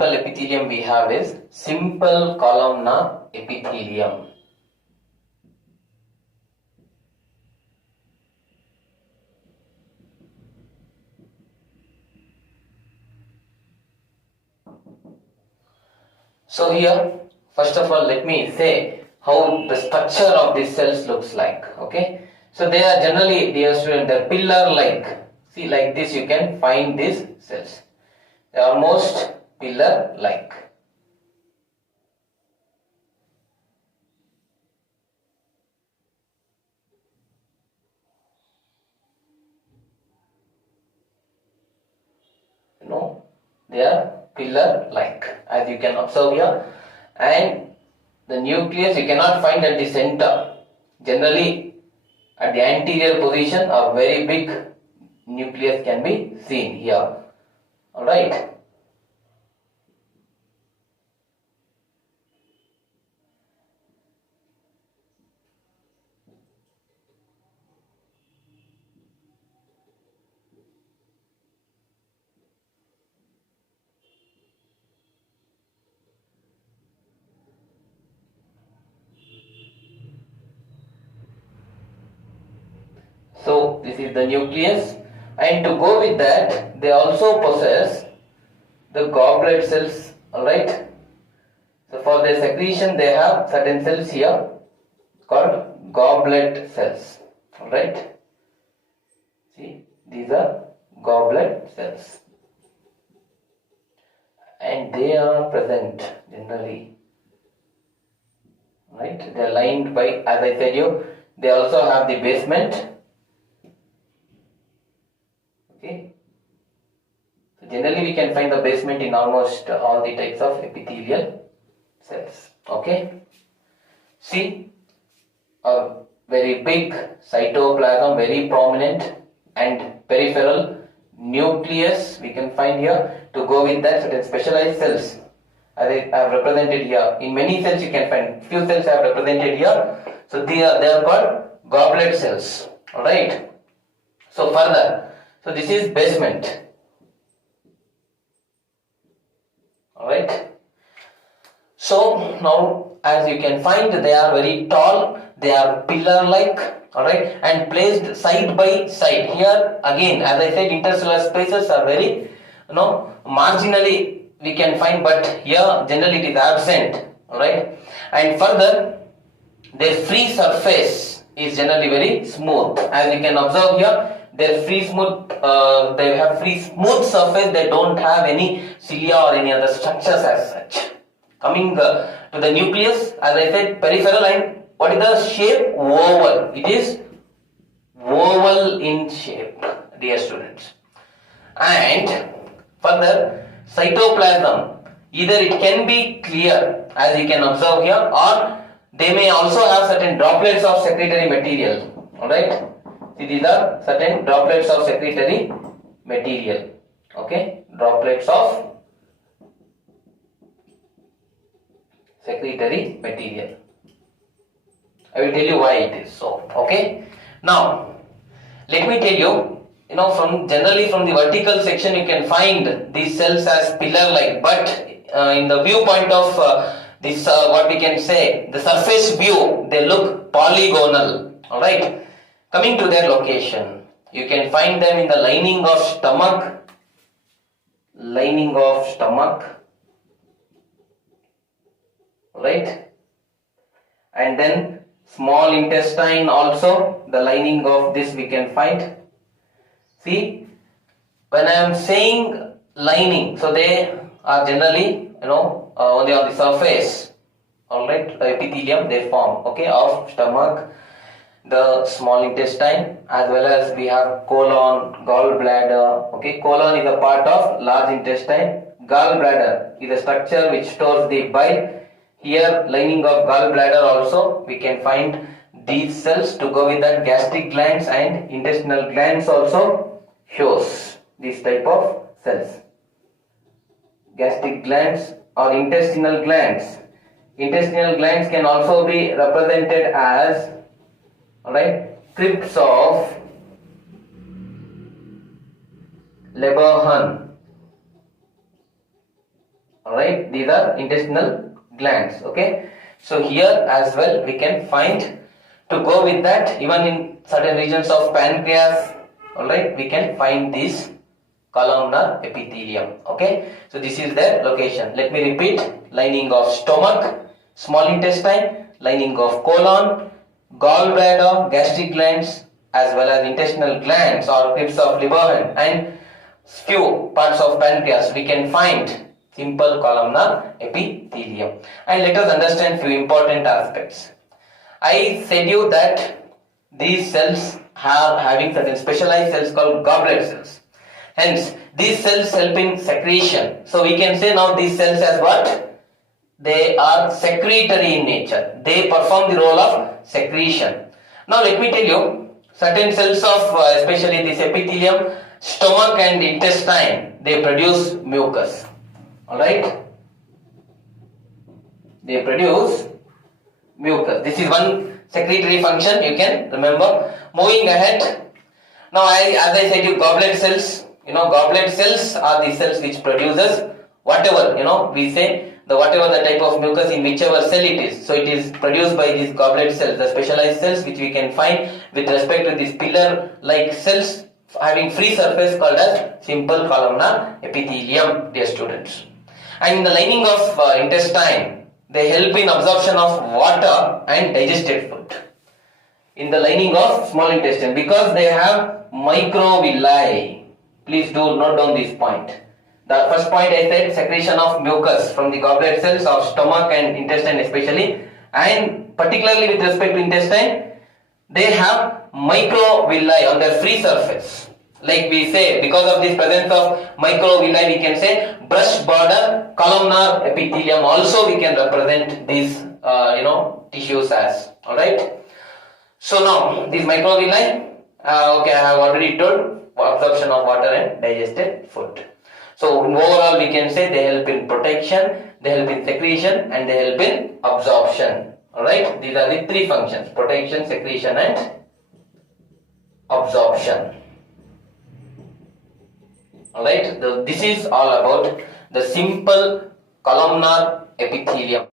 simple epithelium we have is simple columnar epithelium. So here, first of all, let me say how the structure of these cells looks like. Okay, so they are generally, dear student, they're pillar-like. See, like this you can find these cells. They are almost pillar-like. They are pillar-like, as you can observe here. And the nucleus you cannot find at the center. Generally, at the anterior position, a very big nucleus can be seen here. Alright. So this is the nucleus, and to go with that, they also possess the goblet cells. Alright. So for their secretion, they have certain cells here called goblet cells. Alright. See, these are goblet cells, and they are present generally. Right. They are lined by, as I said you, they also have the basement. Okay. So generally we can find the basement in almost all the types of epithelial cells. Okay. See, a very big cytoplasm, very prominent, and peripheral nucleus we can find here. To go with that, certain specialized cells as I have represented here. In many cells you can find, few cells I have represented here. So they are called goblet cells. Alright. So further, so this is basement. Alright. So now, as you can find, they are very tall, they are pillar-like, alright, and placed side by side. Here again, as I said, interstellar spaces are very, marginally we can find, but here generally it is absent, alright. And further, their free surface is generally very smooth. As you can observe here, their free smooth, they have free smooth surface. They don't have any cilia or any other structures as such. Coming to the nucleus, as I said, peripheral, and what is the shape? Oval. It is oval in shape, dear students. And further, cytoplasm, either it can be clear, as you can observe here, or they may also have certain droplets of secretory material. Alright. See, these are certain droplets of secretory material. Okay. Droplets of secretory material. I will tell you why it is so. Okay. Now, let me tell you, generally from the vertical section you can find these cells as pillar-like, but in the viewpoint of this, what we can say, the surface view, they look polygonal. Alright. Coming to their location, you can find them in the lining of stomach, right, and then small intestine also, the lining of this we can find. See, when I am saying lining, so they are generally, only on the surface. Alright, the epithelium they form, okay, of stomach, the small intestine, as well as we have colon, gallbladder. Okay, colon is a part of large intestine. Gallbladder is a structure which stores the bile. Here, lining of gallbladder also we can find these cells. To go with that, gastric glands and intestinal glands also shows this type of cells. Gastric glands or intestinal glands. Intestinal glands can also be represented as, alright, crypts of Leberhan. Alright, these are intestinal glands. Okay, so here as well we can find, to go with that, even in certain regions of pancreas, alright, we can find this columnar epithelium. Okay, so this is their location. Let me repeat: lining of stomach, small intestine, lining of colon, gallbladder, gastric glands, as well as intestinal glands or crypts of liver, and few parts of pancreas, we can find simple columnar epithelium. And let us understand few important aspects. I said you that these cells are having certain specialized cells called goblet cells. Hence, these cells help in secretion. So we can say now these cells as what? They are secretory in nature. They perform the role of secretion. Now let me tell you, certain cells of especially this epithelium, stomach and intestine, they produce mucus. Alright? They produce mucus. This is one secretory function you can remember. Moving ahead, now as I said you, goblet cells, goblet cells are the cells which produces whatever, we say the whatever the type of mucus in whichever cell it is. So it is produced by these goblet cells, the specialized cells which we can find with respect to these pillar like cells having free surface called as simple columnar epithelium, dear students. And in the lining of intestine, they help in absorption of water and digested food. In the lining of small intestine, because they have microvilli. Please do note down this point. The first point I said, secretion of mucus from the goblet cells of stomach and intestine especially, and particularly with respect to intestine, they have microvilli on their free surface. Like we say, because of this presence of microvilli, we can say brush border columnar epithelium. Also, we can represent these, tissues as. Alright. So now these microvilli, okay, I have already told absorption of water and digested food. So overall, we can say they help in protection, they help in secretion, and they help in absorption. Alright, these are the three functions: protection, secretion, and absorption. Alright, this is all about the simple columnar epithelium.